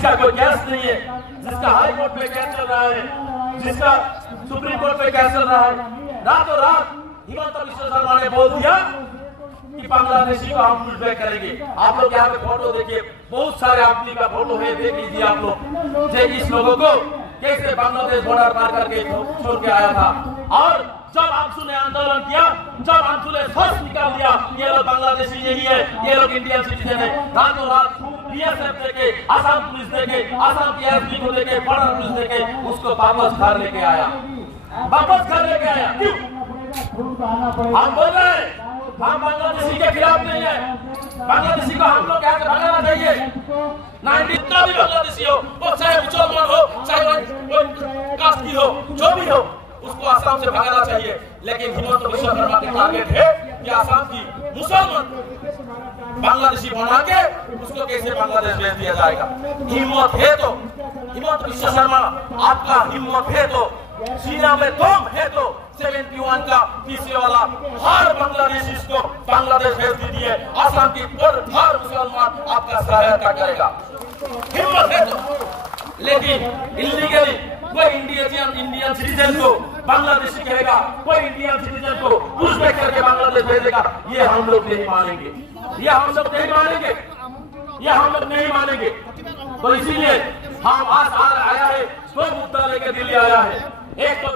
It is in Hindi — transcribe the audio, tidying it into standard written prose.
जिसका कोई केस नहीं है, जिसका हाई कोर्ट में केस चल रहा है, जिसका सुप्रीम कोर्ट में केस चल रहा है, रातों रात हिमंत बिश्व शर्मा ने बोल दिया कि बांग्लादेशी को हम पुशबैक करेंगे। आप लोग यहाँ पे फोटो देखिए, बहुत सारे आदमी का फोटो है, देख लीजिए आप लोग। इस लोगों को कैसे बांग्लादेश बॉर्डर पार करके छोड़ के आया था। और जब आंसू ने आंदोलन किया, जब आंसू ने फर्स्ट निकाल दिया ये लोग बांग्लादेशी नहीं है, ये लोग इंडियन सिटीजन है, रातों रात बीएसएफ देके, आसाम पुलिस देके, आसाम की एसपी को देके, बॉर्डर पुलिस देके उसको वापस घर लेके आया, वापस घर लेके आया। क्यों? हम बोल रहे हैं हम बांग्लादेशी के खिलाफ नहीं है, बांग्लादेशी को हम लोग यहाँ से भगाना चाहिए। जितना भी बांग्लादेशी हो, वो चाहे मुसलमान हो, चाहे कास्ट की हो, जो भी हो, उसको आसाम से भगाना चाहिए। लेकिन हिमंत बिश्व शर्मा के टारगेट है कि आसाम की मुसलमान बांग्लादेशी बना के उसको कैसे बांग्लादेश भेज दिया जाएगा। हिम्मत है तो हिमंत बिश्व शर्मा, आपका हिम्मत है तो, सीना में दम है तो 71 का पीछे वाला हर बांग्लादेशी को बांग्लादेश भेज दीजिए। आसाम की हर मुसलमान आपका सहायता करेगा, हिम्मत है तो। लेकिन इलीगली कोई इंडियन सिटीजन को बांग्लादेशी कहेगा, कोई इंडियन सिटीजन को पुशबैक करके बांग्लादेश भेजेगा, ये हम लोग नहीं मानेंगे, ये हम लोग नहीं मानेंगे, ये हम लोग नहीं मानेंगे। तो इसीलिए हम आज आया है, दो मुद्दा लेकर दिल्ली आया है। एक तो